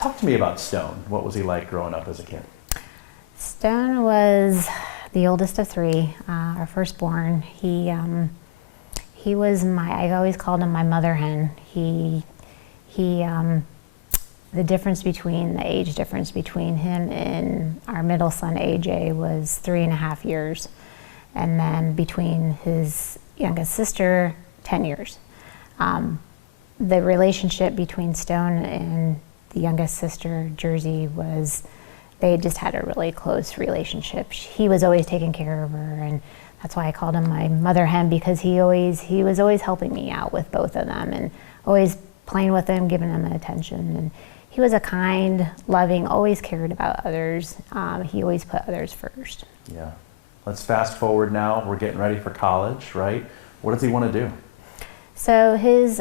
Talk to me about Stone. What was he like growing up as a kid? Stone was the oldest of three, our firstborn. He was I always called him my mother hen. The age difference between him and our middle son, AJ, was 3.5 years. And then between his youngest sister, 10 years. The relationship between Stone and the youngest sister, Jersey, they just had a really close relationship. He was always taking care of her, and that's why I called him my mother hen, because he was always helping me out with both of them and always playing with them, giving them attention. And he was a kind, loving, always cared about others. He always put others first. Yeah. Let's fast forward now. We're getting ready for college, right? What does he want to do? So his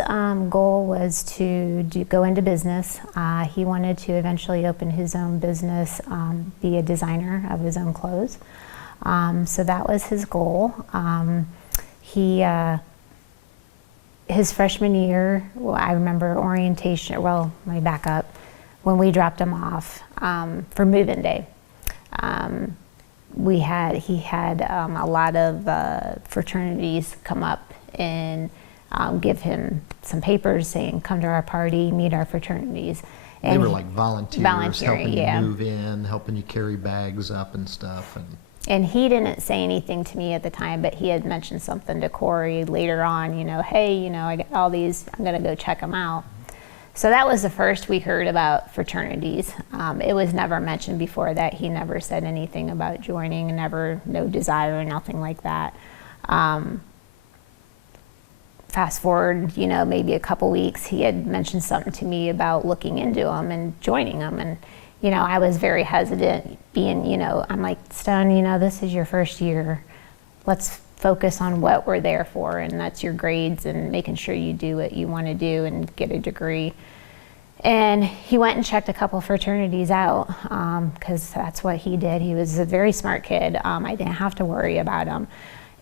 goal was to go into business. He wanted to eventually open his own business, be a designer of his own clothes. So that was his goal. His freshman year, I remember orientation, let me back up, when we dropped him off for move-in day. He had a lot of fraternities come up and give him some papers saying, come to our party, meet our fraternities. And they were like volunteers helping you move in, helping you carry bags up and stuff. And he didn't say anything to me at the time, but he had mentioned something to Cory later on, hey, I got all these, I'm gonna go check them out. So that was the first we heard about fraternities. It was never mentioned before that. He never said anything about joining, no desire, nothing like that. Fast forward, maybe a couple weeks, he had mentioned something to me about looking into them and joining them. And, I was very hesitant being, I'm like, Stone, this is your first year. Let's focus on what we're there for, and that's your grades and making sure you do what you want to do and get a degree. And he went and checked a couple fraternities out, because that's what he did. He was a very smart kid. I didn't have to worry about him.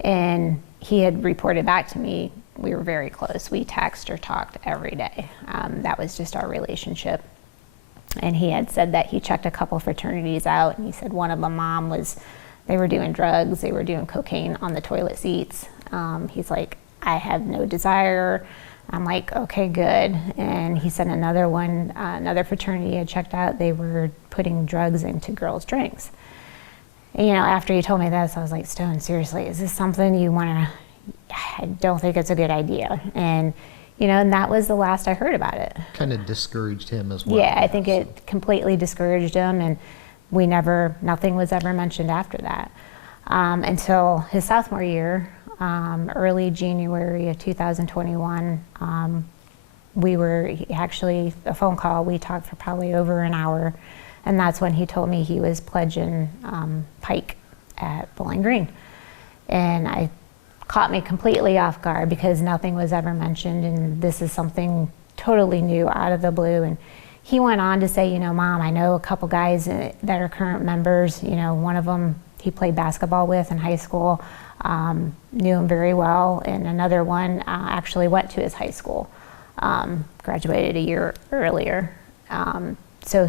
And he had reported back to me. We were very close. We texted or talked every day. That was just our relationship. And he had said that he checked a couple fraternities out, and he said one of them, Mom, they were doing drugs, they were doing cocaine on the toilet seats. He's like, I have no desire. I'm like, okay, good. And he said another one, another fraternity had checked out, they were putting drugs into girls' drinks. And, after he told me this, I was like, Stone, seriously, is this something you want to, I don't think it's a good idea. And, and that was the last I heard about it. Kind of discouraged him as well. Yeah, I think it completely discouraged him, and nothing was ever mentioned after that. Until his sophomore year, early January of 2021, actually a phone call, we talked for probably over an hour, and that's when he told me he was pledging Pike at Bowling Green. And it caught me completely off guard because nothing was ever mentioned, and this is something totally new out of the blue. And he went on to say, Mom, I know a couple guys that are current members. One of them he played basketball with in high school, knew him very well, and another one actually went to his high school, graduated a year earlier. So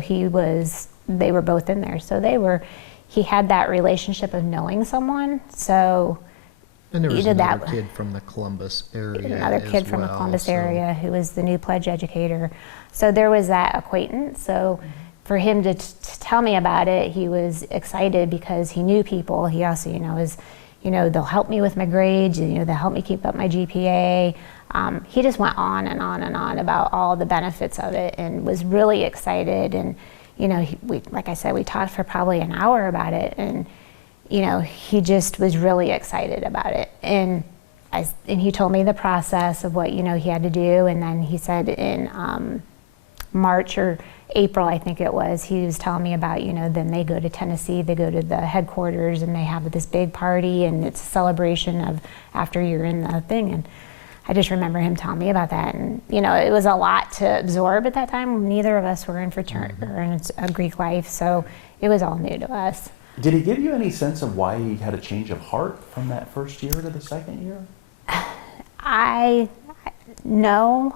they were both in there. So he had that relationship of knowing someone. So and there was another kid from the Columbus area. Another kid from the Columbus area who was the new pledge educator. So there was that acquaintance. So for him to tell me about it, he was excited because he knew people. He also, they'll help me with my grades, they'll help me keep up my GPA. He just went on and on and on about all the benefits of it and was really excited. And, like I said, we talked for probably an hour about it, and, he just was really excited about it. And he told me the process of what, he had to do. And then he said in March or April, I think it was, he was telling me about, then they go to Tennessee, they go to the headquarters, and they have this big party, and it's a celebration of after you're in the thing. And I just remember him telling me about that. And, it was a lot to absorb at that time. Neither of us were in fraternity or in a Greek life, so it was all new to us. Did he give you any sense of why he had a change of heart from that first year to the second year? No.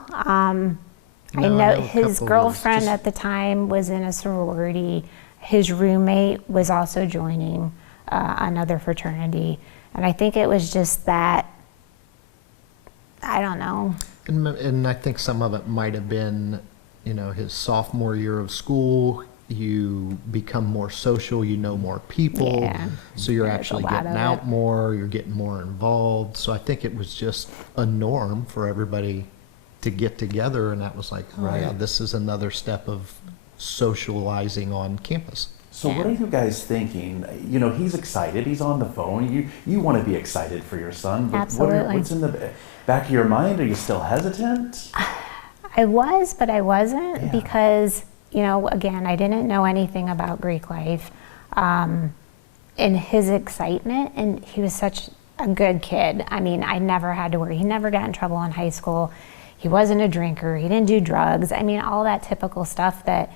I No, know a his couple girlfriend just- at the time was in a sorority. His roommate was also joining another fraternity. And I think it was just that, I don't know. And I think some of it might have been, his sophomore year of school. You become more social, you know more people, Yeah, so you're there's a actually lot getting of out it. more, you're getting more involved. So I think it was just a norm for everybody to get together, and that was like, oh yeah, Right. this is another step of socializing on campus. So what are you guys thinking? He's excited. He's on the phone. You want to be excited for your son, but Absolutely. what's in the back of your mind? Are you still hesitant? I was, but I wasn't Yeah. because, again, I didn't know anything about Greek life. And his excitement, and he was such a good kid. I mean, I never had to worry. He never got in trouble in high school. He wasn't a drinker. He didn't do drugs. I mean, all that typical stuff that,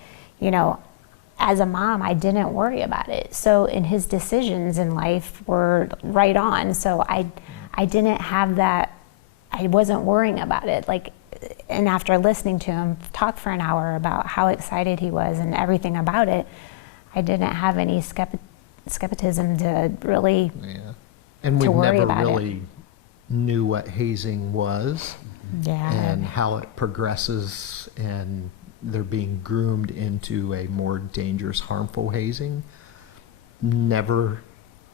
as a mom, I didn't worry about it. So, in his decisions in life were right on. So I didn't have that. I wasn't worrying about it. And after listening to him talk for an hour about how excited he was and everything about it, I didn't have any skepticism to really. Yeah. And To we worry never about it. really knew what hazing was Yeah. and how it progresses, and they're being groomed into a more dangerous, harmful hazing. Never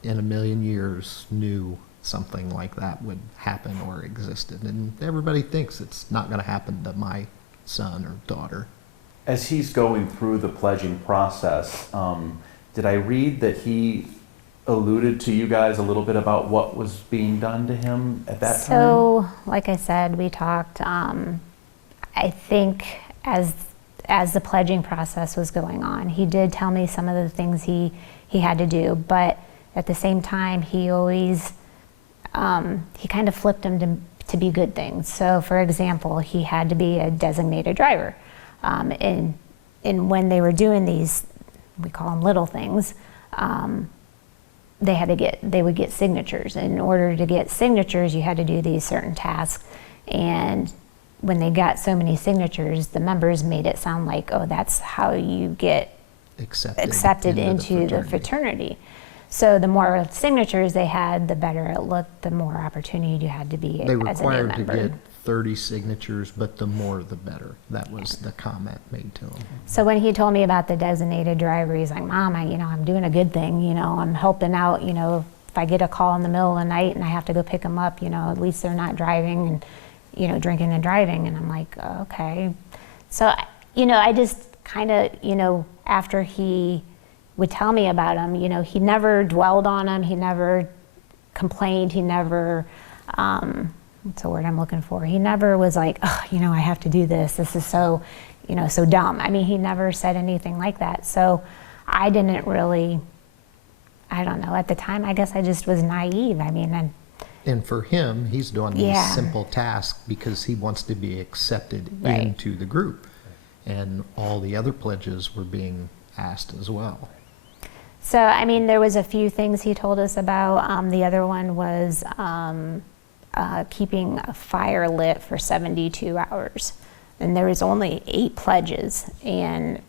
in a million years knew something like that would happen or existed. And everybody thinks it's not going to happen to my son or daughter. As he's going through the pledging process, did I read that he alluded to you guys a little bit about what was being done to him at that time? So, like I said, we talked. I think as the pledging process was going on, he did tell me some of the things he had to do, but at the same time, he always he kind of flipped them to be good things. So, for example, he had to be a designated driver, and when they were doing these, we call them little things. They would get signatures. In order to get signatures, you had to do these certain tasks. And when they got so many signatures, the members made it sound like, oh, that's how you get accepted into the fraternity. So the more signatures they had, the better it looked, the more opportunity you had to be They as a new required to member. get 30 signatures, but the more the better. That was the comment made to him. So when he told me about the designated driver, he's like, Mom, I'm doing a good thing, I'm helping out, if I get a call in the middle of the night and I have to go pick them up, at least they're not driving and, drinking and driving. And I'm like, okay. So, I just kind of, after he would tell me about him, he never dwelled on him. He never complained. He never, what's the word I'm looking for? He never was like, oh, I have to do this. This is so, so dumb. I mean, he never said anything like that. So I didn't really, I don't know. At the time, I guess I just was naive. I mean, And for him, he's doing these Yeah. simple tasks because he wants to be accepted Right. into the group. And all the other pledges were being asked as well. So, I mean, there was a few things he told us about. The other one was keeping a fire lit for 72 hours. And there was only 8 pledges. And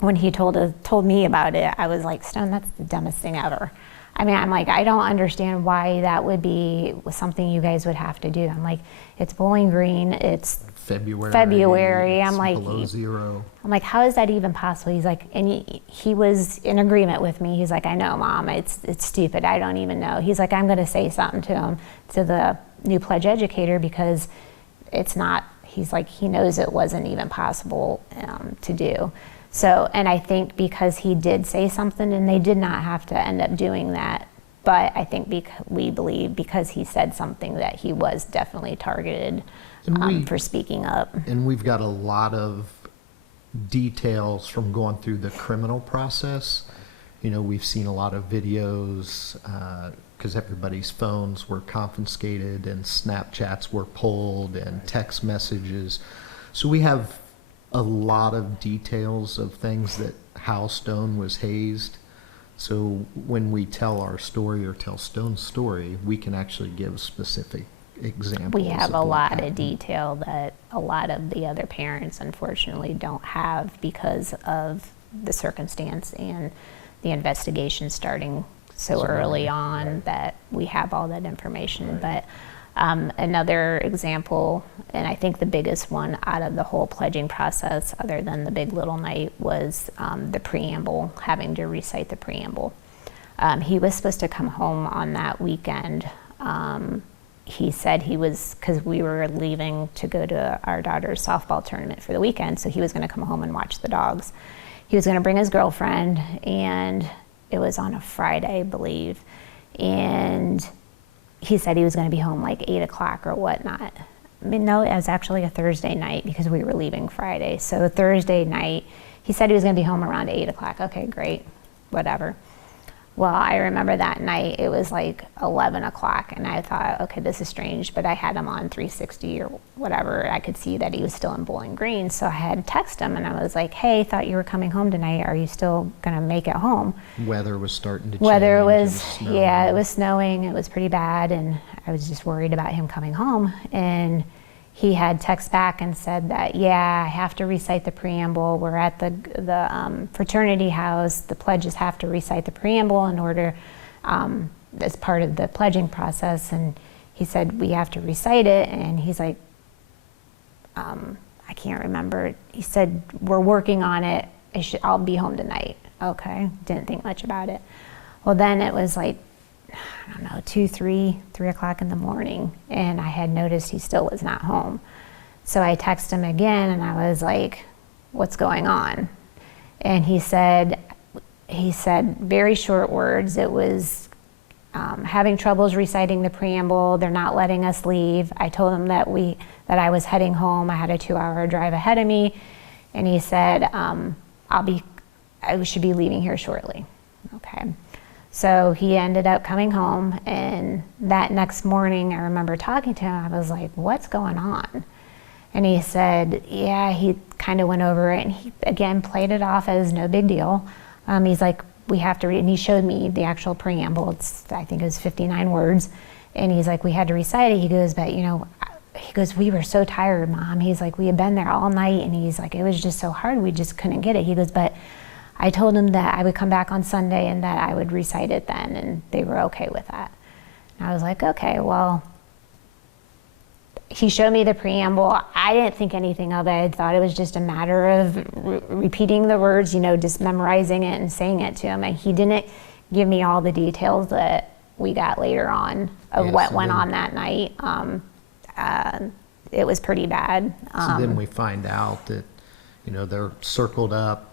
when he told me about it, I was like, Stone, that's the dumbest thing ever. I mean, I'm like, I don't understand why that would be something you guys would have to do. I'm like, it's Bowling Green, it's February. I'm it's like, below zero. I'm like, how is that even possible? He's like, and he was in agreement with me. He's like, I know, Mom, it's stupid. I don't even know. He's like, I'm going to say something to him, to the new pledge educator, because it's not, he's like, he knows it wasn't even possible to do. So, and I think because he did say something, and they did not have to end up doing that, but I think we believe because he said something that he was definitely targeted for speaking up. And we've got a lot of details from going through the criminal process. We've seen a lot of videos because everybody's phones were confiscated and Snapchats were pulled and text messages. So we have a lot of details of things that how Stone was hazed. So when we tell our story or tell Stone's story, we can actually give specific examples? We have of a what lot happened? of detail that a lot of the other parents unfortunately don't have because of the circumstance and the investigation starting so early on, right. that we have all that information. Right. But another example, and I think the biggest one out of the whole pledging process, other than the big little night, was the preamble, having to recite the preamble. He was supposed to come home on that weekend. He said he was, because we were leaving to go to our daughter's softball tournament for the weekend, so he was going to come home and watch the dogs. He was going to bring his girlfriend, and it was on a Friday, I believe, and he said he was going to be home like 8 o'clock or whatnot. I mean, no, it was actually a Thursday night because we were leaving Friday. So Thursday night, he said he was going to be home around 8 o'clock. Okay, great, whatever. Well, I remember that night it was like 11 o'clock, and I thought, okay, this is strange, but I had him on 360 or whatever. I could see that he was still in Bowling Green, so I had to text him, and I was like, hey, thought you were coming home tonight. Are you still going to make it home? Weather was starting to change. Weather and was, snowing. yeah, it was snowing. It was pretty bad, and I was just worried about him coming home. And he had text back and said that, yeah, I have to recite the preamble. We're at the fraternity house. The pledges have to recite the preamble in order, as part of the pledging process. And he said, we have to recite it. And he's like, I can't remember. He said, we're working on it. I'll be home tonight. Okay, didn't think much about it. Well, then it was like, I don't know, 2, 3 o'clock in the morning, and I had noticed he still was not home. So I texted him again, and I was like, what's going on? And he said very short words. It was having troubles reciting the preamble. They're not letting us leave. I told him that I was heading home. I had a 2-hour drive ahead of me, and he said, I should be leaving here shortly. Okay. So he ended up coming home, and that next morning I remember talking to him. I was like, what's going on? And he said, yeah, he kind of went over it, and he again played it off as no big deal. He's like, we have to read, and he showed me the actual preamble. I think it was 59 words. And he's like, we had to recite it. He goes, but he goes, we were so tired, Mom. He's like, we had been there all night, and he's like, it was just so hard. We just couldn't get it. He goes, but I told him that I would come back on Sunday and that I would recite it then, and they were okay with that. And I was like, okay, well, he showed me the preamble. I didn't think anything of it. I thought it was just a matter of repeating the words, just memorizing it and saying it to him. And he didn't give me all the details that we got later on of what went on that night. It was pretty bad. So then we find out that, they're circled up.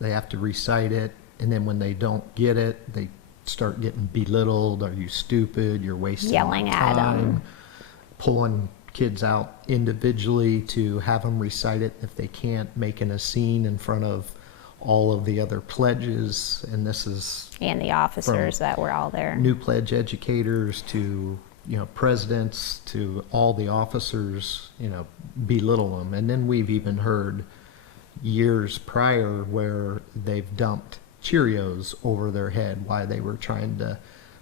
They have to recite it, and then when they don't get it, they start getting belittled. Are you stupid? You're wasting Yelling at time. them. Pulling kids out individually to have them recite it if they can't, making a scene in front of all of the other pledges. And this is And the officers that were all there. new pledge educators to presidents, to all the officers, belittle them. And then we've even heard years prior where they've dumped Cheerios over their head while they were trying to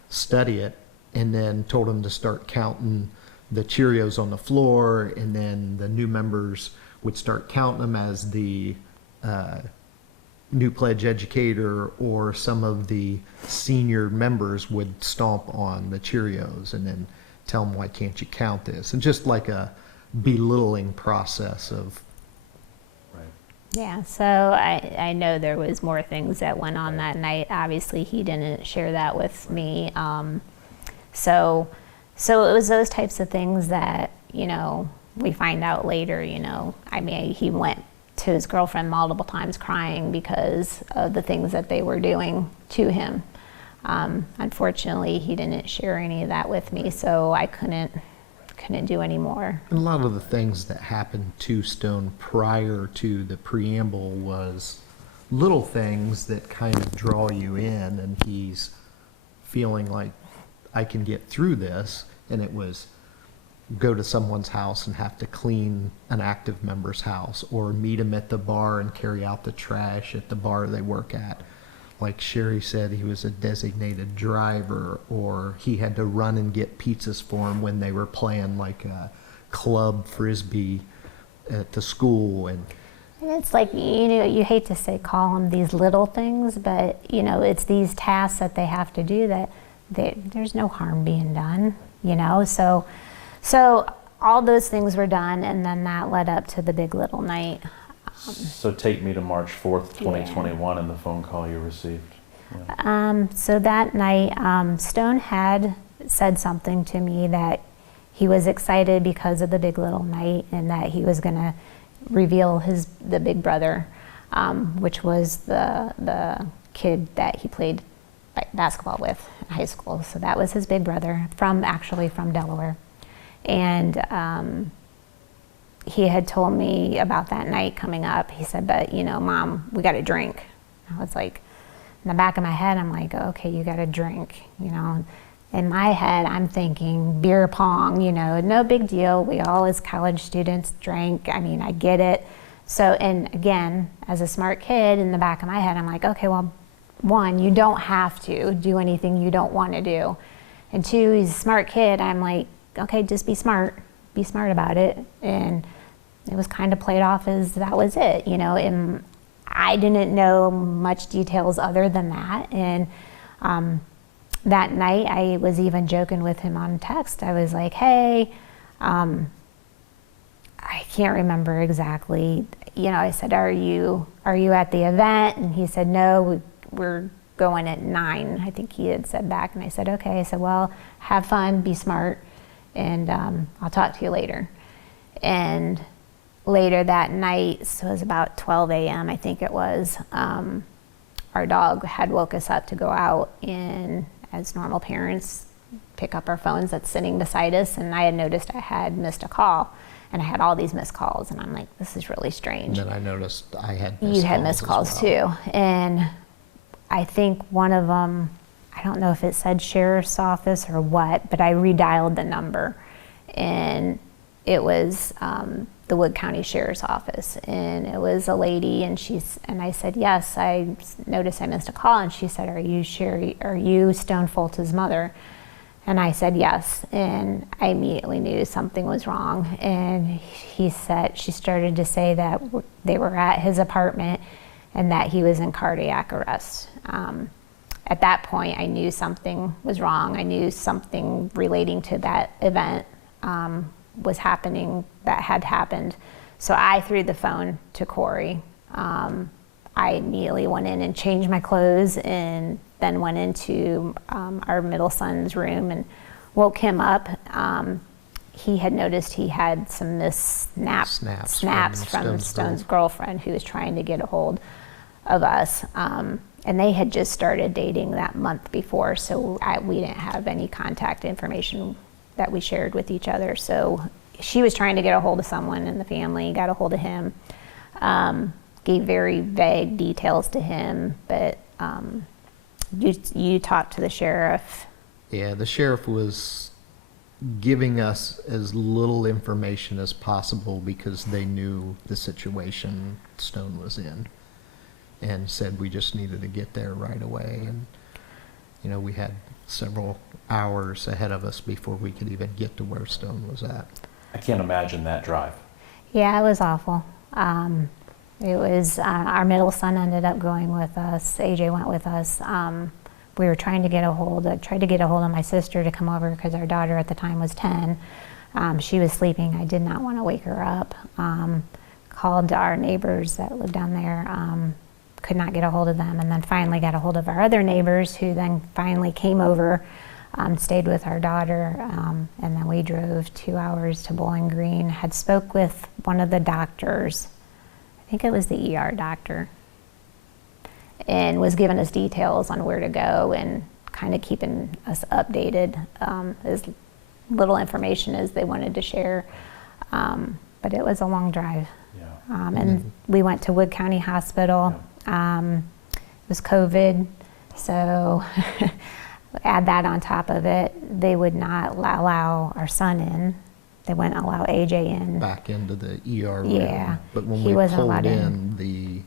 study it, and then told them to start counting the Cheerios on the floor, and then the new members would start counting them as the new pledge educator, or some of the senior members would stomp on the Cheerios and then tell them, why can't you count this? And just like a belittling process of, Yeah, so I know there was more things that went on that night. Obviously, he didn't share that with me. So it was those types of things that, we find out later, I mean, he went to his girlfriend multiple times crying because of the things that they were doing to him. Unfortunately, he didn't share any of that with me, so I couldn't do any more. and a lot of the things that happened to Stone prior to the preamble was little things that kind of draw you in, and he's feeling like, I can get through this. And it was go to someone's house and have to clean an active member's house, or meet them at the bar and carry out the trash at the bar they work at. like Shari said, he was a designated driver, or he had to run and get pizzas for him when they were playing like a club frisbee at the school. And It's like, you know, you hate to say call them these little things, but, you know, it's these tasks that they have to do that there's no harm being done, you know? So all those things were done, and then that led up to the big little night. So take me to March 4th, 2021, and the phone call you received. Yeah. So that night, Stone had said something to me that he was excited because of the big little night, and that he was going to reveal the big brother, which was the kid that he played basketball with in high school. So that was his big brother, actually from Delaware. And he had told me about that night coming up. He said, but, you know, Mom, we got to drink. I was like, in the back of my head, I'm like, okay, you got to drink, you know. In my head, I'm thinking beer pong, you know, no big deal. We all, as college students, drank. I mean, I get it. So, and again, as a smart kid, in the back of my head, I'm like, okay, well, one, you don't have to do anything you don't want to do. And two, he's a smart kid. I'm like, okay, just be smart about it. And it was kind of played off as that was it, you know. And I didn't know much details other than that. And that night, I was even joking with him on text. I was like, hey, I can't remember exactly. You know, I said, are you at the event? And he said, no, we're going at 9. I think he had said back. And I said, okay. I said, well, have fun, be smart, and I'll talk to you later. And later that night, so it was about 12 a.m., I think it was, our dog had woke us up to go out and, as normal parents, pick up our phones that's sitting beside us, and I had noticed I had missed a call, and I had all these missed calls, and I'm like, this is really strange. then I noticed I had You had missed calls too, and I think one of them, I don't know if it said sheriff's office or what, but I redialed the number, and it was the Wood County Sheriff's Office, and it was a lady, and I said, yes, I noticed I missed a call, and she said, are you Stone Foltz's mother? And I said, yes, and I immediately knew something was wrong. And she started to say that they were at his apartment and that he was in cardiac arrest. At that point, I knew something was wrong. I knew something relating to that event was happening, that had happened. So I threw the phone to Cory. I immediately went in and changed my clothes, and then went into our middle son's room and woke him up. He had noticed he had some missed snaps from Stone's girlfriend, who was trying to get a hold of us. And they had just started dating that month before, so we didn't have any contact information that we shared with each other. So she was trying to get a hold of someone in the family, got a hold of him, gave very vague details to him, but you talked to the sheriff. Yeah, the sheriff was giving us as little information as possible because they knew the situation Stone was in, and said we just needed to get there right away. And, you know, we had several hours ahead of us before we could even get to where Stone was at. I can't imagine that drive. Yeah, it was awful. It was, our middle son ended up going with us. AJ went with us. We were trying to get a hold of my sister to come over because our daughter at the time was 10. She was sleeping. I did not want to wake her up. Called our neighbors that lived down there. Could not get a hold of them, and then finally got a hold of our other neighbors, who then finally came over, stayed with our daughter, and then we drove 2 hours to Bowling Green. Had spoke with one of the doctors, I think it was the ER doctor, and was giving us details on where to go and kind of keeping us updated, as little information as they wanted to share. But it was a long drive. Yeah. And we went to Wood County Hospital. Yeah. It was COVID, so add that on top of it. They would not allow our son in. They wouldn't allow AJ in. Back into the ER room. Yeah, But when he we wasn't pulled allowed in, the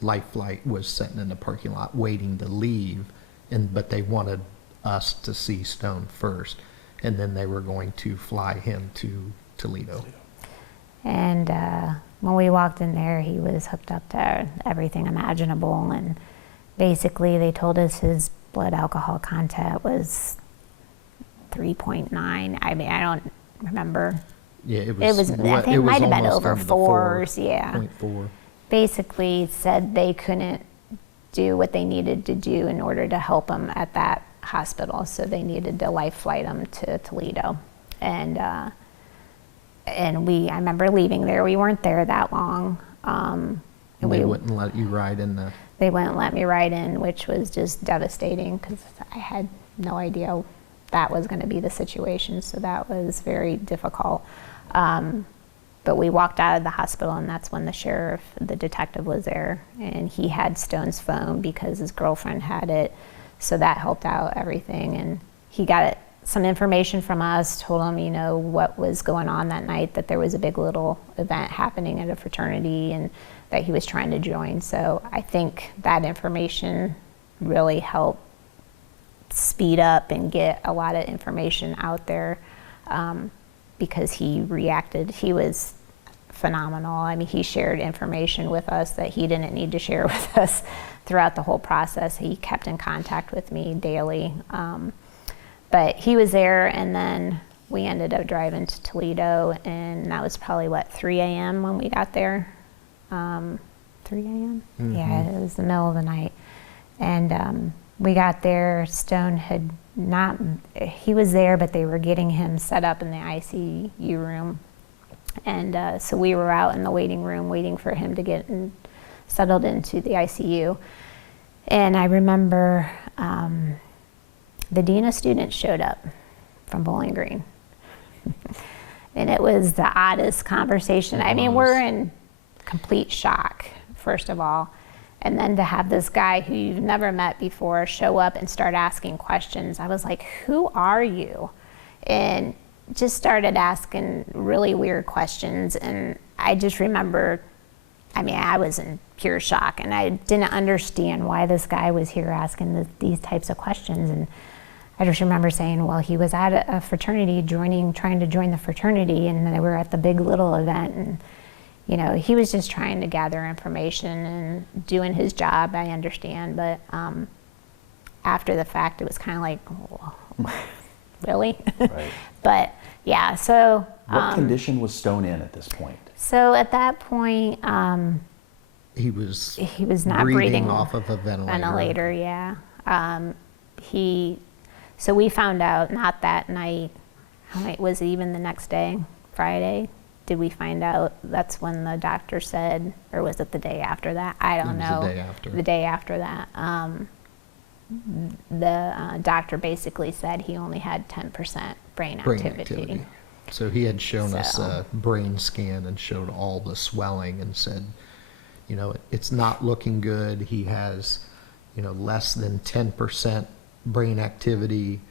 Life Flight was sitting in the parking lot waiting to leave, but they wanted us to see Stone first, and then they were going to fly him to Toledo. And when we walked in there, he was hooked up to everything imaginable, and basically they told us his blood alcohol content was 3.9. I mean, I don't remember. Yeah, it I think it might have been over 4s, yeah. 0.4. Basically said they couldn't do what they needed to do in order to help him at that hospital, so they needed to life flight him to Toledo. And I remember leaving there. We weren't there that long. And they wouldn't let you ride in the... They wouldn't let me ride in, which was just devastating because I had no idea that was going to be the situation, so that was very difficult. But we walked out of the hospital, and that's when the detective was there, and he had Stone's phone because his girlfriend had it, so that helped out everything. And he got some information from us, told him, you know, what was going on that night, that there was a big little event happening at a fraternity and that he was trying to join. So I think that information really helped speed up and get a lot of information out there. Because he reacted, he was phenomenal. I mean, he shared information with us that he didn't need to share with us throughout the whole process. He kept in contact with me daily. But he was there, and then we ended up driving to Toledo, and that was probably, 3 a.m. when we got there? 3 a.m.? Mm-hmm. Yeah, it was the middle of the night. And we got there, Stone had not, he was there, but they were getting him set up in the ICU room. And so we were out in the waiting room waiting for him to get settled into the ICU. And I remember the dean of students showed up from Bowling Green. And it was the oddest conversation. I mean, we're in complete shock, first of all. And then to have this guy who you've never met before show up and start asking questions, I was like, who are you? And just started asking really weird questions. And I just remember, I mean, I was in pure shock, and I didn't understand why this guy was here asking these types of questions. And I just remember saying, well, he was at a fraternity trying to join the fraternity, and they were at the Big Little event. And you know, he was just trying to gather information and doing his job, I understand. But after the fact, it was kind of like, oh, really? Right. But yeah, so. What condition was Stone in at this point? So at that point, he was not breathing off of a ventilator. Yeah. So we found out not that night. How night was it? Even the next day, Friday? Did we find out that's when the doctor said, or was it the day after that? I don't know. The day after. The day after that. The doctor basically said he only had 10% brain activity. So he had shown us a brain scan and showed all the swelling and said, you know, it's not looking good. He has, you know, less than 10% brain activity.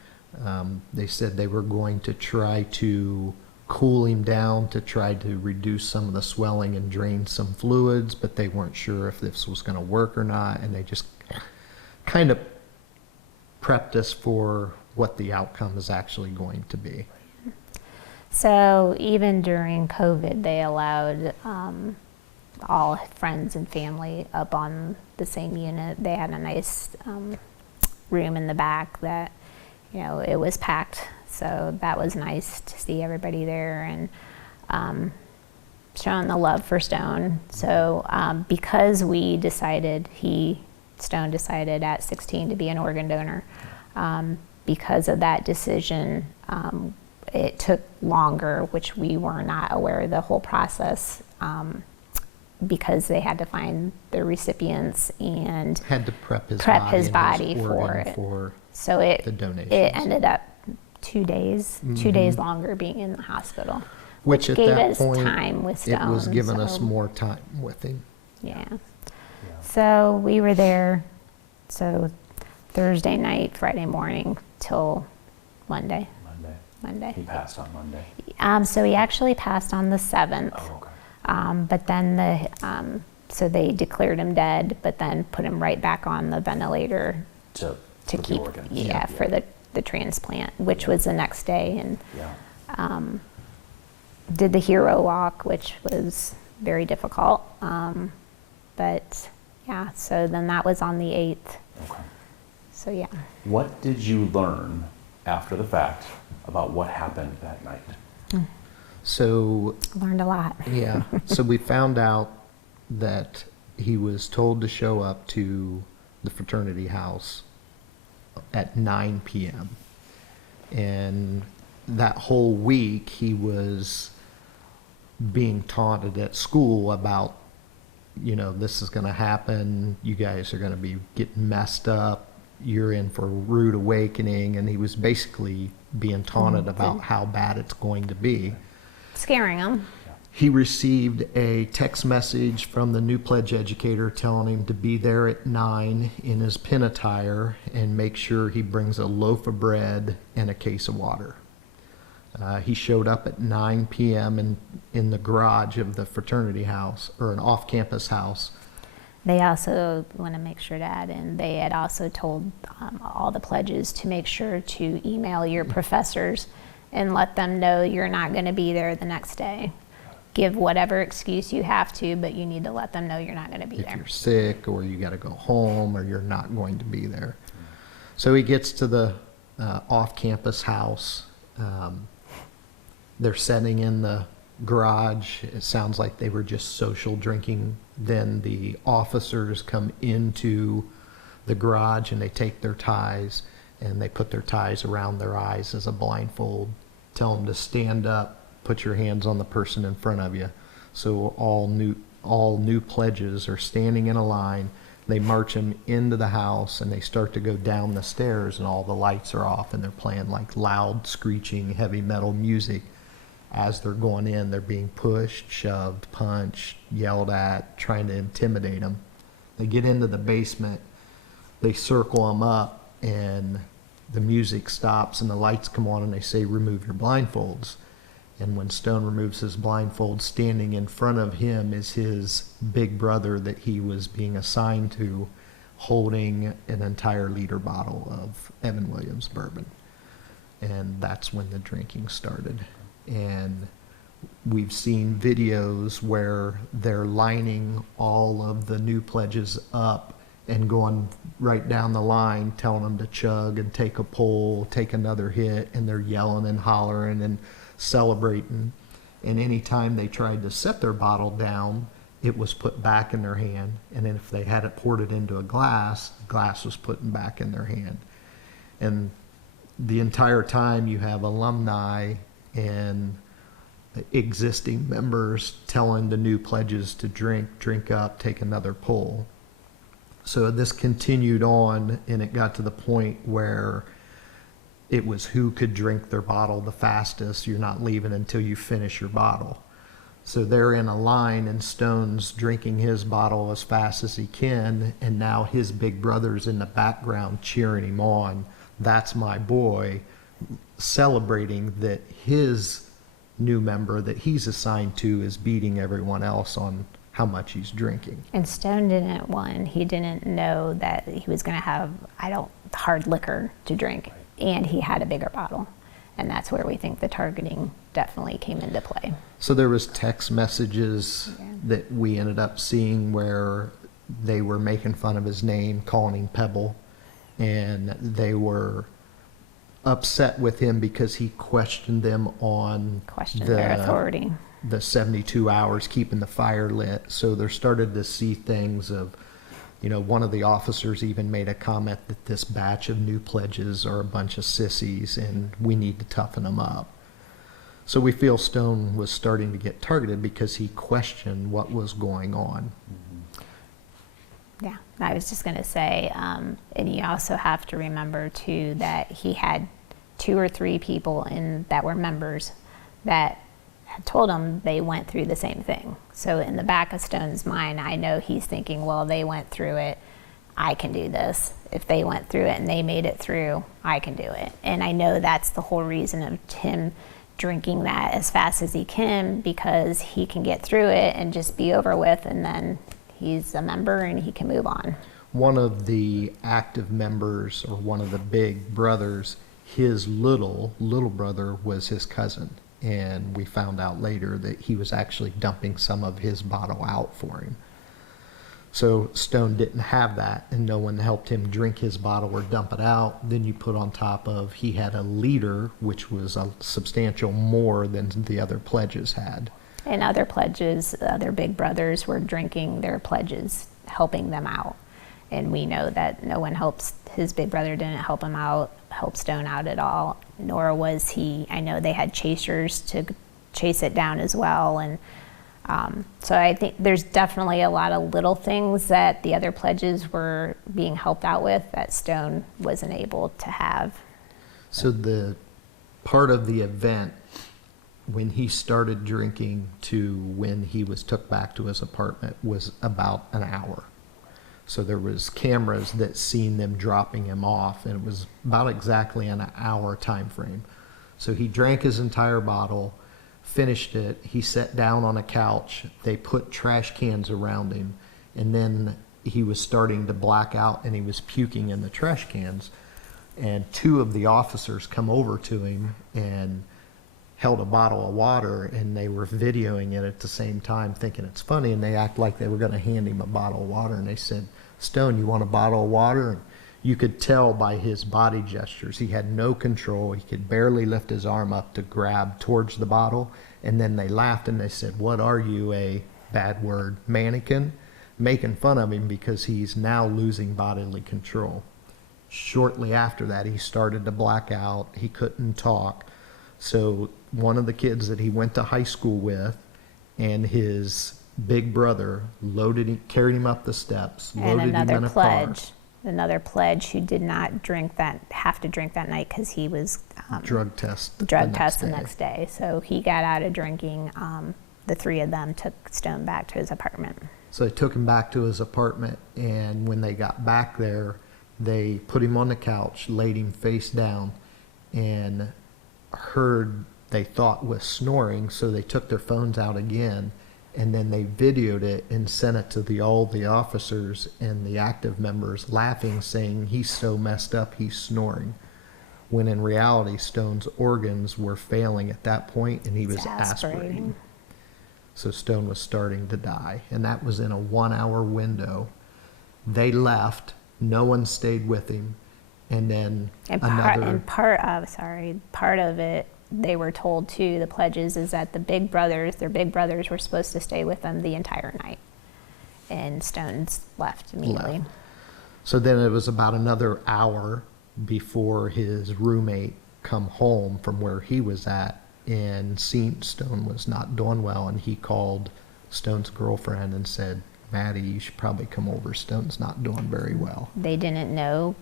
They said they were going to try to cool him down to try to reduce some of the swelling and drain some fluids, but they weren't sure if this was going to work or not, and they just kind of prepped us for what the outcome is actually going to be. So even during COVID, they allowed all friends and family up on the same unit. They had a nice room in the back that, you know, it was packed. So that was nice to see everybody there and showing the love for Stone. So because we decided, Stone decided at 16 to be an organ donor, because of that decision, it took longer, which we were not aware of the whole process, because they had to find the recipients and had to prep his body for it. So the donations. It ended up 2 days, mm-hmm. 2 days longer being in the hospital. Which at gave that us point, time with Stone. It was giving us more time with him. Yeah. So we were there, so Thursday night, Friday morning till Monday. He passed on Monday. So he actually passed on the 7th. Oh, okay. But then the So they declared him dead, but then put him right back on the ventilator To to put the keep, organs. yeah, for the transplant, which was the next day. And Yeah. did the hero walk, which was very difficult. But yeah, so then that was on the 8th. Okay. So yeah. What did you learn after the fact about what happened that night? So, Learned a lot. yeah, so we found out that he was told to show up to the fraternity house at 9 p.m. And that whole week he was being taunted at school about, you know, this is going to happen, you guys are going to be getting messed up, you're in for a rude awakening, and he was basically being taunted about how bad it's going to be. Scaring him. He received a text message from the new pledge educator telling him to be there at 9 in his pin attire and make sure he brings a loaf of bread and a case of water. He showed up at 9 p.m. in the garage of the fraternity house, or an off-campus house. They also want to make sure to add in, they had also told all the pledges to make sure to email your professors and let them know you're not going to be there the next day. Give whatever excuse you have to, but you need to let them know you're not going to be If there. you're sick, or you got to go home, or you're not going to be there. So he gets to the off-campus house. They're sitting in the garage. It sounds like they were just social drinking. Then the officers come into the garage and they take their ties and they put their ties around their eyes as a blindfold. Tell them to stand up, put your hands on the person in front of you. So all new pledges are standing in a line. They march them into the house and they start to go down the stairs, and all the lights are off and they're playing like loud, screeching, heavy metal music. As they're going in, they're being pushed, shoved, punched, yelled at, trying to intimidate them. They get into the basement, they circle them up, and the music stops and the lights come on and they say, remove your blindfolds. And when Stone removes his blindfold, standing in front of him is his big brother that he was being assigned to, holding an entire liter bottle of Evan Williams bourbon. And that's when the drinking started. And we've seen videos where they're lining all of the new pledges up and going right down the line, telling them to chug and take a pull, take another hit, and they're yelling and hollering and celebrating. And anytime they tried to set their bottle down, it was put back in their hand. And then if they had it poured it into a glass, the glass was put back in their hand. And the entire time you have alumni and existing members telling the new pledges to drink up, take another pull. So this continued on, and it got to the point where it was who could drink their bottle the fastest. You're not leaving until you finish your bottle. So they're in a line, and Stone's drinking his bottle as fast as he can, and now his big brother's in the background cheering him on. That's my boy, celebrating that his new member that he's assigned to is beating everyone else on how much he's drinking. And Stone he didn't know that he was going to have, hard liquor to drink, and he had a bigger bottle. And that's where we think the targeting definitely came into play. So there was text messages that we ended up seeing where they were making fun of his name, calling him Pebble, and they were upset with him because he questioned them on Their authority. the 72 hours keeping the fire lit. So they're started to see things of, one of the officers even made a comment that this batch of new pledges are a bunch of sissies and we need to toughen them up. So we feel Stone was starting to get targeted because he questioned what was going on. Yeah, I was just going to say, and you also have to remember too that he had 2 or 3 people that were members that had told him they went through the same thing. So in the back of Stone's mind, I know he's thinking, well, they went through it, I can do this. If they went through it and they made it through, I can do it. And I know that's the whole reason of him drinking that as fast as he can, because he can get through it and just be over with, and then He's a member and he can move on. One of the active members, or one of the big brothers, his little brother was his cousin. And we found out later that he was actually dumping some of his bottle out for him. So Stone didn't have that, and no one helped him drink his bottle or dump it out. Then you put on top of, he had a liter, which was a substantial more than the other pledges had. And other pledges, other big brothers were drinking their pledges, helping them out. And we know that no one helps, his big brother didn't help him out, help Stone out at all, nor was he. I know they had chasers to chase it down as well. And so I think there's definitely a lot of little things that the other pledges were being helped out with that Stone wasn't able to have. So the part of the event, when he started drinking to when he was took back to his apartment, was about an hour. So there was cameras that seen them dropping him off, and it was about exactly an hour time frame. So he drank his entire bottle, finished it, he sat down on a couch, they put trash cans around him, and then he was starting to black out and he was puking in the trash cans. And two of the officers come over to him and held a bottle of water, and they were videoing it at the same time, thinking it's funny, and they act like they were going to hand him a bottle of water, and they said, "Stone, you want a bottle of water?" And you could tell by his body gestures, he had no control. He could barely lift his arm up to grab towards the bottle. And then they laughed and they said, "What are you, a bad word, mannequin?" Making fun of him because he's now losing bodily control. Shortly after that, he started to black out. He couldn't talk. So one of the kids that he went to high school with and his big brother carried him up the steps, And loaded him in a car. Another pledge who did not have to drink that night because he was Drug test the next day. So he got out of drinking. The three of them took Stone back to his apartment. So they took him back to his apartment, and when they got back there, they put him on the couch, laid him face down, and heard, they thought was snoring, so they took their phones out again, and then they videoed it and sent it to all the officers and the active members, laughing, saying, "He's so messed up, he's snoring." When in reality, Stone's organs were failing at that point, and he was aspirating. So Stone was starting to die, and that was in a 1 hour window. They left, no one stayed with him, and then part of it, they were told too, the pledges, is that their big brothers were supposed to stay with them the entire night. And Stone's left immediately. So then it was about another hour before his roommate come home from where he was at and seen Stone was not doing well, and he called Stone's girlfriend and said, "Maddie, you should probably come over. Stone's not doing very well." They didn't know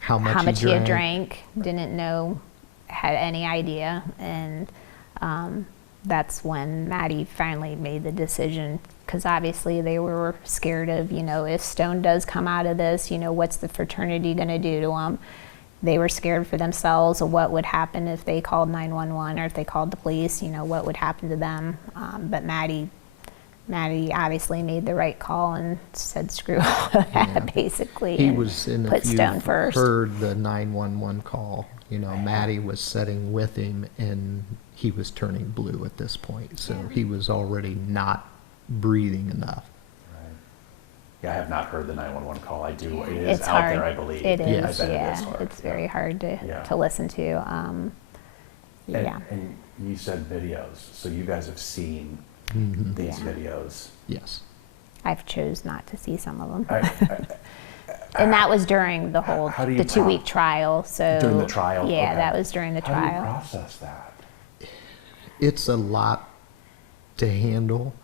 how much he had drank, didn't know, had any idea, and that's when Maddie finally made the decision, because obviously they were scared of, if Stone does come out of this, what's the fraternity going to do to him? They were scared for themselves of what would happen if they called 911 or if they called the police, what would happen to them. But Maddie obviously made the right call and said, "Screw all of that," basically. He was in put Stone first. Heard the 911 call. Maddie was sitting with him, and he was turning blue at this point. So he was already not breathing enough. Right. Yeah, I have not heard the 911 call. I do. It is It's out hard. there, I believe. It is, I bet yeah. it is hard. It's very hard to listen to. Yeah. And you said videos, so you guys have seen these videos. Yes. I've chose not to see some of them. And that was during the whole, the 2-week trial. So during the trial? Yeah, Okay. that was during the trial. How do you process that? It's a lot to handle,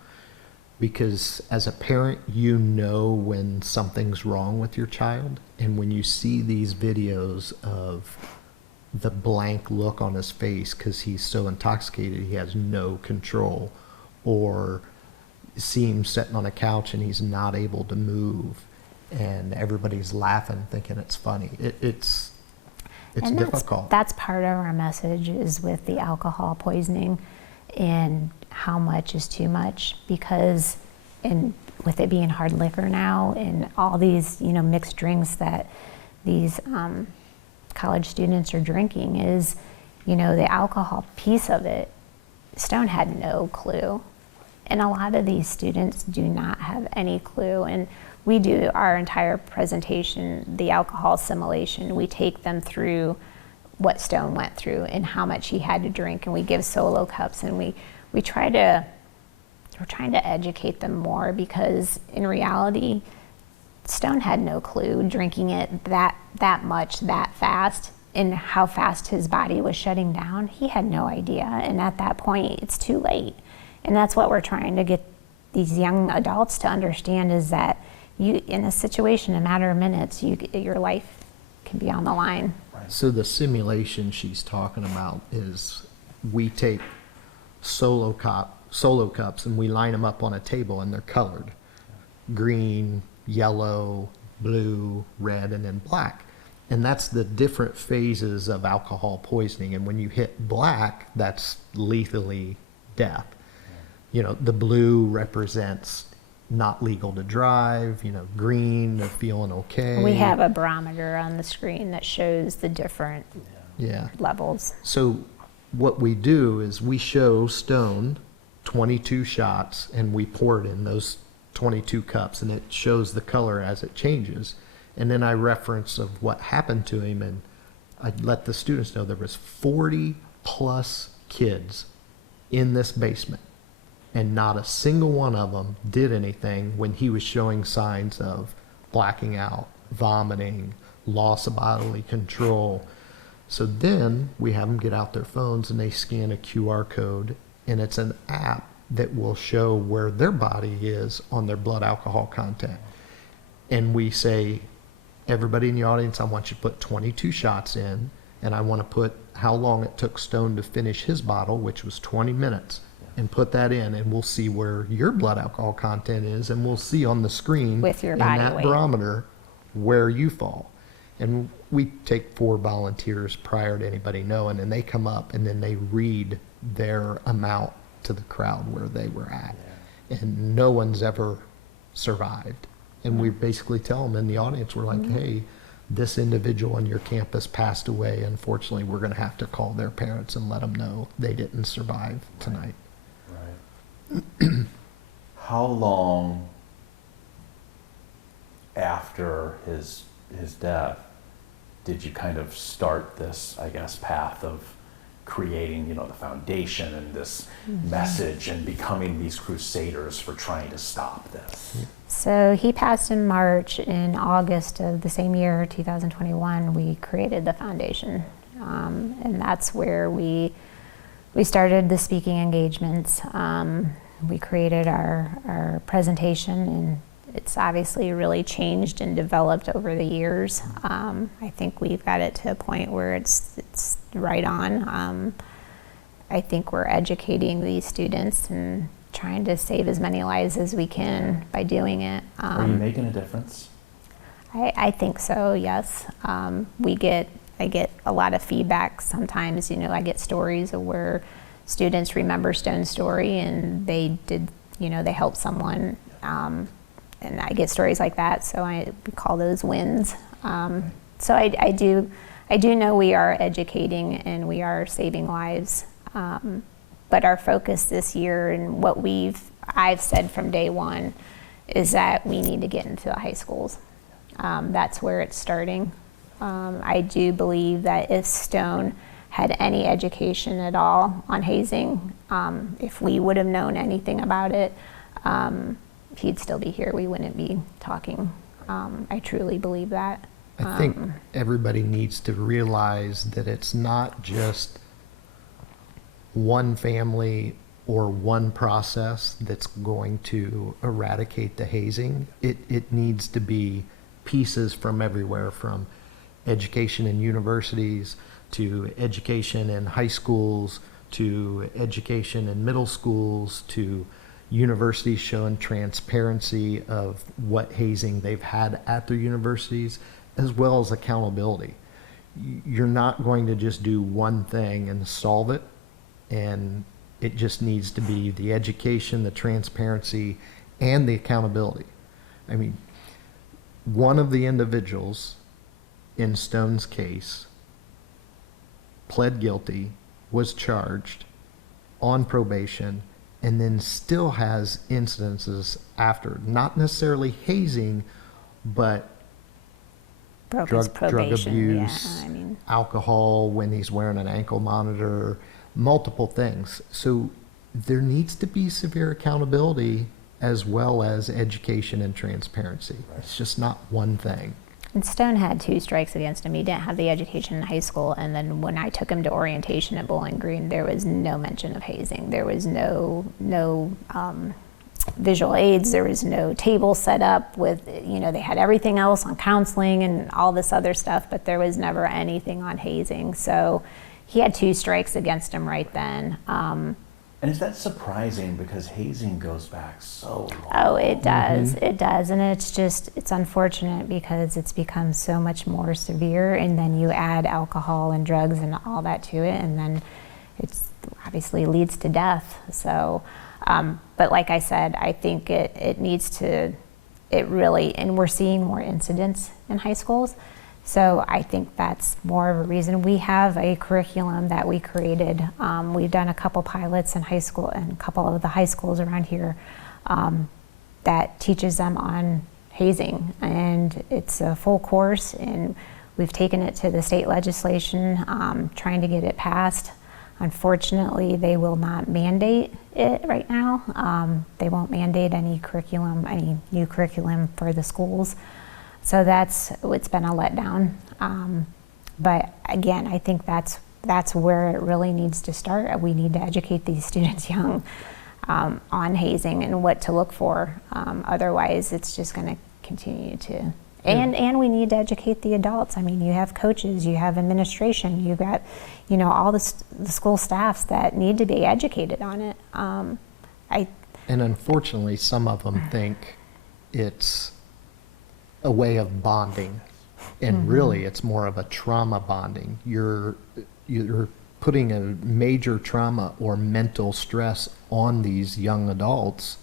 because as a parent, when something's wrong with your child, and when you see these videos of the blank look on his face because he's so intoxicated he has no control, or see him sitting on a couch and he's not able to move, and everybody's laughing thinking it's funny. It's difficult. That's part of our message, is with the alcohol poisoning and how much is too much, because, and with it being hard liquor now and all these, mixed drinks that these college students are drinking is, the alcohol piece of it. Stone had no clue. And a lot of these students do not have any clue. And we do our entire presentation, the alcohol assimilation. We take them through what Stone went through and how much he had to drink. And we give solo cups, and we're trying to educate them more, because in reality, Stone had no clue drinking it that much, that fast, and how fast his body was shutting down. He had no idea. And at that point, it's too late. And that's what we're trying to get these young adults to understand, is that you, in a situation, a matter of minutes, your life can be on the line. So the simulation she's talking about is we take solo cups and we line them up on a table, and they're colored: green, yellow, blue, red, and then black. And that's the different phases of alcohol poisoning. And when you hit black, that's lethally death. The blue represents not legal to drive, green, they're feeling okay. We have a barometer on the screen that shows the different levels. So what we do is we show Stone 22 shots, and we pour it in those 22 cups, and it shows the color as it changes. And then I reference of what happened to him, and I let the students know there was 40 plus kids in this basement, and not a single one of them did anything when he was showing signs of blacking out, vomiting, loss of bodily control. So then we have them get out their phones, and they scan a QR code, and it's an app that will show where their body is on their blood alcohol content. And we say, everybody in the audience, I want you to put 22 shots in, and I want to put how long it took Stone to finish his bottle, which was 20 minutes, and put that in, and we'll see where your blood alcohol content is, and we'll see on the screen With your in body that weight. barometer where you fall. And we take 4 volunteers prior to anybody knowing, and they come up and then they read their amount to the crowd where they were at. And no one's ever survived. And we basically tell them in the audience, we're like, hey, this individual on your campus passed away. Unfortunately, we're going to have to call their parents and let them know they didn't survive tonight. Right. How long after his death did you kind of start this, I guess, path of creating, the foundation and this message and becoming these crusaders for trying to stop this? So he passed in March. In August of the same year, 2021, we created the foundation. And that's where we started the speaking engagements. We created our presentation, and it's obviously really changed and developed over the years. I think we've got it to a point where it's right on. I think we're educating these students and trying to save as many lives as we can by doing it. Are you making a difference? I think so, yes. I get a lot of feedback sometimes. I get stories of where students remember Stone's story and they did, they helped someone. And I get stories like that, so we call those wins. So I do know we are educating and we are saving lives. But our focus this year and what I've said from day one is that we need to get into the high schools. That's where it's starting. I do believe that if Stone had any education at all on hazing, if we would have known anything about it, he'd still be here. We wouldn't be talking. I truly believe that. I think everybody needs to realize that it's not just one family or one process that's going to eradicate the hazing. It needs to be pieces from everywhere, from education in universities to education in high schools to education in middle schools to universities showing transparency of what hazing they've had at their universities, as well as accountability. You're not going to just do one thing and solve it, and it just needs to be the education, the transparency, and the accountability. I mean, one of the individuals in Stone's case pled guilty, was charged, on probation, and then still has incidences after, not necessarily hazing, but Broke his drug probation. abuse, Yeah, I mean, alcohol when he's wearing an ankle monitor, multiple things. So there needs to be severe accountability as well as education and transparency. It's just not one thing. and Stone had 2 strikes against him. He didn't have the education in high school, and then when I took him to orientation at Bowling Green, there was no mention of hazing. There was no visual aids. There was no table set up with, they had everything else on counseling and all this other stuff, but there was never anything on hazing. So he had 2 strikes against him right then. And is that surprising, because hazing goes back so long? Oh, it does. It does. And it's unfortunate because it's become so much more severe. And then you add alcohol and drugs and all that to it. And then it's obviously leads to death. So, but like I said, I think it needs to, it really, and we're seeing more incidents in high schools. So I think that's more of a reason. We have a curriculum that we created. We've done a couple pilots in high school and a couple of the high schools around here that teaches them on hazing. And it's a full course, and we've taken it to the state legislation, trying to get it passed. Unfortunately, they will not mandate it right now. They won't mandate any new curriculum for the schools. So it's been a letdown. But again, I think that's where it really needs to start. We need to educate these students young on hazing and what to look for. Otherwise, it's just going to continue to. And we need to educate the adults. I mean, you have coaches, you have administration, you've got, all the school staffs that need to be educated on it. And unfortunately, some of them think it's a way of bonding, and really it's more of a trauma bonding. You're putting a major trauma or mental stress on these young adults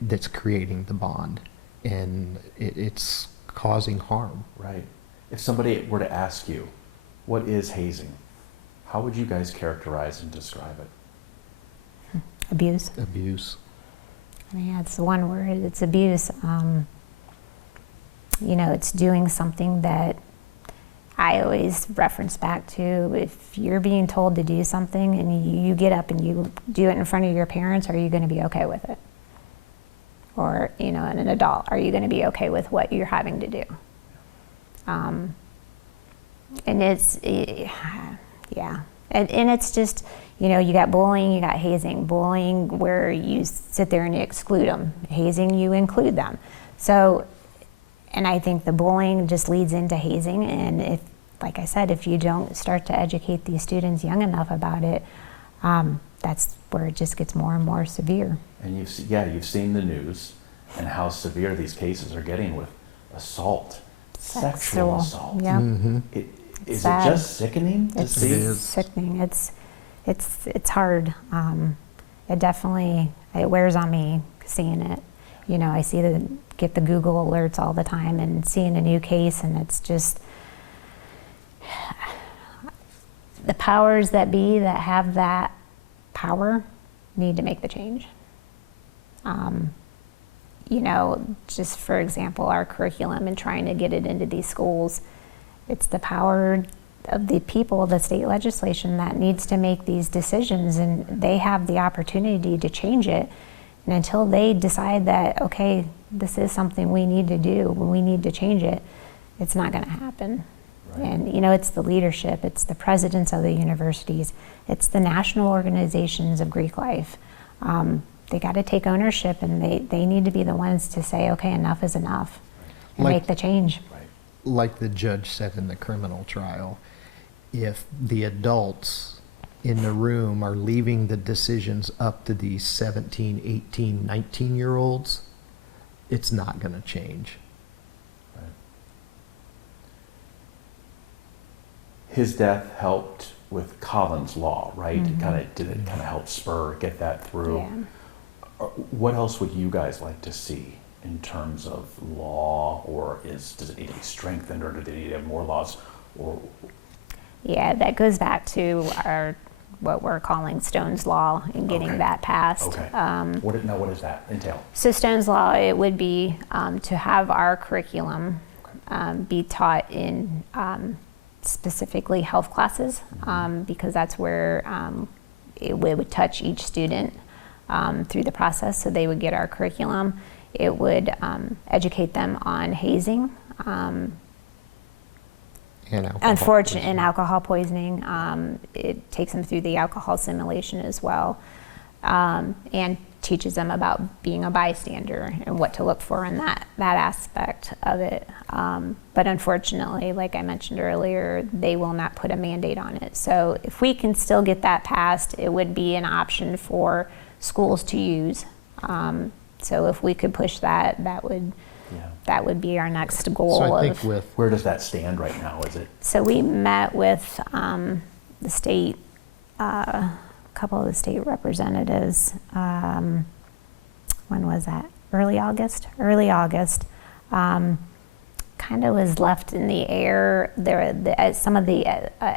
that's creating the bond, and it's causing harm. Right. If somebody were to ask you, what is hazing? How would you guys characterize and describe it? Abuse. Abuse. I mean, it's the one word. It's abuse. It's doing something that I always reference back to. If you're being told to do something and you get up and you do it in front of your parents, are you going to be okay with it? Or, and an adult, are you going to be okay with what you're having to do? And it's, yeah. And it's just, you got bullying, you got hazing. Bullying, where you sit there and you exclude them. Hazing, you include them. So, and I think the bullying just leads into hazing. And if, like I said, if you don't start to educate these students young enough about it, that's where it just gets more and more severe. And you've seen the news and how severe these cases are getting with assault, sexual assault. Yep. Is it just sickening to see? It's sickening. It's hard. It wears on me seeing it. I get the Google alerts all the time and seeing a new case, and it's just the powers that be that have that power need to make the change. Just for example, our curriculum and trying to get it into these schools, it's the power of the people, the state legislation, that needs to make these decisions, and they have the opportunity to change it. And until they decide that, okay, this is something we need to do, we need to change it, it's not going to happen. Right. And, it's the leadership, it's the presidents of the universities, it's the national organizations of Greek life. They got to take ownership, and they need to be the ones to say, okay, enough is enough, and make the change. Right. Like the judge said in the criminal trial, if the adults in the room are leaving the decisions up to these 17, 18, 19-year-olds, it's not going to change. Right. His death helped with Collins Law, right? Did it kind of help get that through? Yeah. What else would you guys like to see in terms of law, or does it need to be strengthened, or do they need to have more laws? Or Yeah, that goes back to what we're calling Stone's Law and getting Okay. that passed. Okay. What does that entail? So Stone's Law, it would be to have our curriculum be taught in specifically health classes, because that's where it would touch each student through the process. So they would get our curriculum. It would educate them on hazing, And alcohol unfortunate, and poisoning. alcohol poisoning. It takes them through the alcohol simulation as well, and teaches them about being a bystander and what to look for in that aspect of it. But unfortunately, like I mentioned earlier, they will not put a mandate on it. So if we can still get that passed, it would be an option for schools to use. So if we could push that, that would be our next goal. So I think with Where does that stand right now? Is it? So we met with the state, a couple of the state representatives. When was that? Early August. Kind of was left in the air. Some of the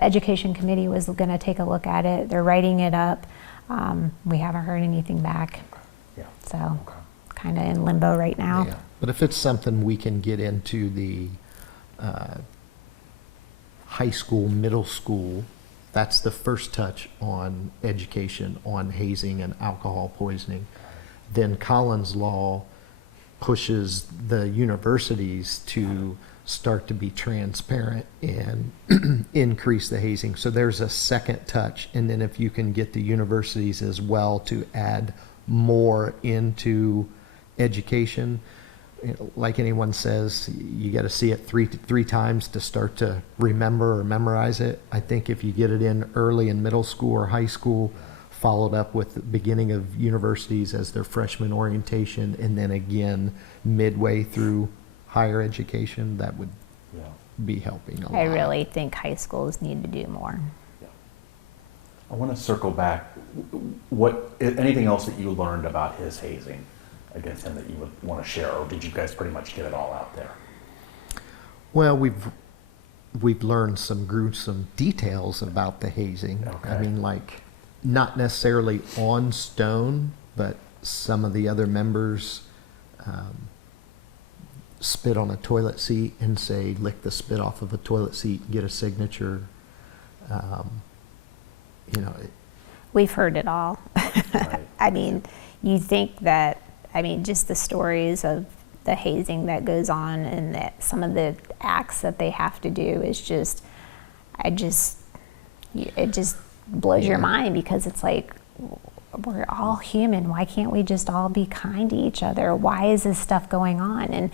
education committee was going to take a look at it. They're writing it up. We haven't heard anything back. Yeah. So Okay. kind of in limbo right now. Yeah, but if it's something we can get into the high school, middle school, that's the first touch on education on hazing and alcohol poisoning. Then Collins Law pushes the universities to start to be transparent and increase the hazing. So there's a second touch. And then if you can get the universities as well to add more into education, like anyone says, you got to see it three times to start to remember or memorize it. I think if you get it in early in middle school or high school, followed up with the beginning of universities as their freshman orientation, and then again midway through higher education, that would Yeah. be helping a lot. I really think high schools need to do more. I want to circle back. Anything else that you learned about his hazing against him that you would want to share, or did you guys pretty much get it all out there? Well, we've learned some gruesome details about the hazing. I Okay. mean, like, not necessarily on Stone, but some of the other members spit on a toilet seat and say, lick the spit off of a toilet seat, get a signature. We've heard it all. Right. I mean, you think that, just the stories of the hazing that goes on and that some of the acts that they have to do is just, it just blows your mind, because it's like, we're all human. Why can't we just all be kind to each other? Why is this stuff going on? And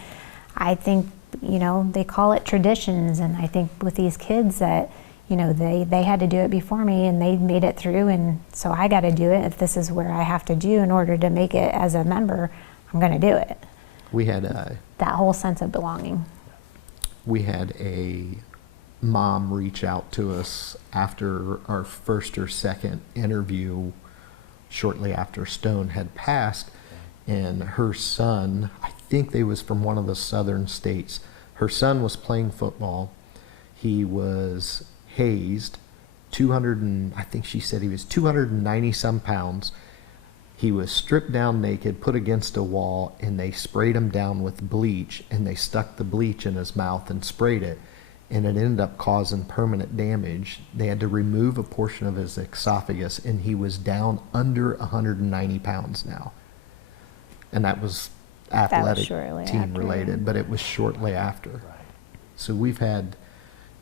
I think, they call it traditions. And I think with these kids that, they had to do it before me and they made it through. And so I got to do it. If this is where I have to do in order to make it as a member, I'm going to do it. We had That whole sense of belonging. a mom reach out to us after our first or second interview, shortly after Stone had passed, and her son, I think they was from one of the southern states. Her son was playing football. He was hazed, I think she said he was 290 some pounds. He was stripped down naked, put against a wall, and they sprayed him down with bleach, and they stuck the bleach in his mouth and sprayed it, and it ended up causing permanent damage. They had to remove a portion of his esophagus, and he was down under 190 pounds now. And that was athletic shortly team after, related, yeah. but it was shortly after. Right. So we've had,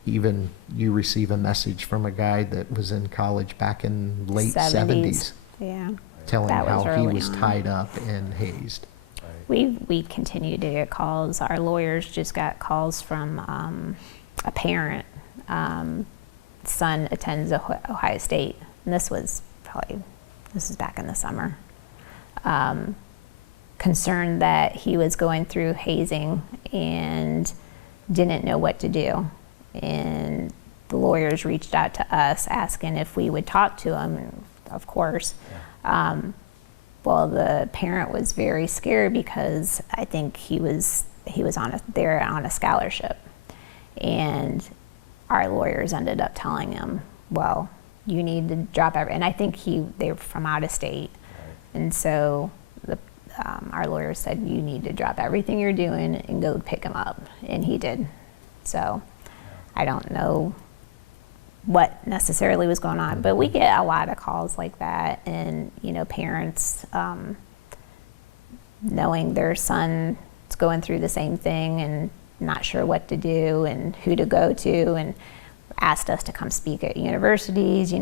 even you receive a message from a guy that was in college back in late 70s, Yeah. telling That was how he early was on. tied up and hazed. We continue to get calls. Our lawyers just got calls from a parent. Son attends Ohio State, and this was back in the summer. Concerned that he was going through hazing and didn't know what to do. And the lawyers reached out to us asking if we would talk to him, and of course. Well, the parent was very scared because I think he was there on a scholarship, and our lawyers ended up telling him, well, you need to drop everything. And I think they were from out of state, and so our lawyers said, you need to drop everything you're doing and go pick him up, and he did. So I don't know what necessarily was going on, but we get a lot of calls like that, and parents knowing their son's going through the same thing and not sure what to do and who to go to, and asked us to come speak at universities.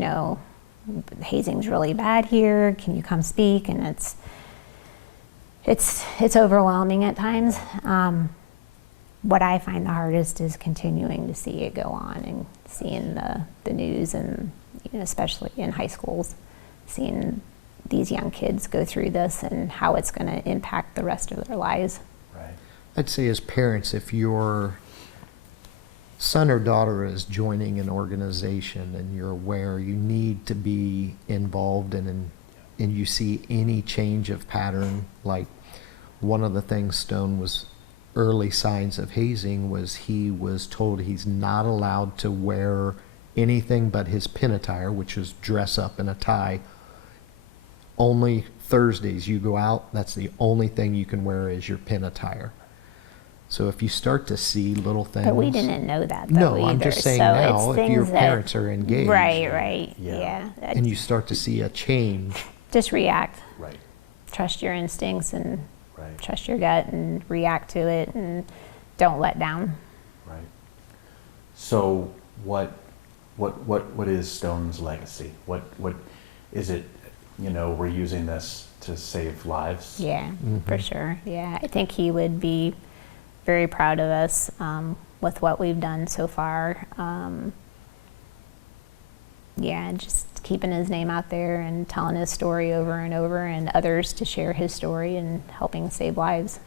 Hazing's really bad here, can you come speak? And it's overwhelming at times. What I find the hardest is continuing to see it go on and seeing the news, and especially in high schools, seeing these young kids go through this and how it's going to impact the rest of their lives. Right. I'd say as parents, if your son or daughter is joining an organization and you're aware, you need to be involved and you see any change of pattern. Like one of the things Stone was early signs of hazing was he was told he's not allowed to wear anything but his pin attire, which is dress up in a tie. Only Thursdays you go out, that's the only thing you can wear is your pin attire. So if you start to see little things. But we didn't know that though. No, either. I'm just saying so now, if your parents are engaged. Right, Yeah. yeah. And you start to see a change. Just react. Right. Trust your instincts and Right. trust your gut and react to it, and don't let down. Right. So what is Stone's legacy? What is it? We're using this to save lives. Yeah, for sure. Yeah, I think he would be very proud of us with what we've done so far. Yeah, just keeping his name out there and telling his story over and over, and others to share his story and helping save lives.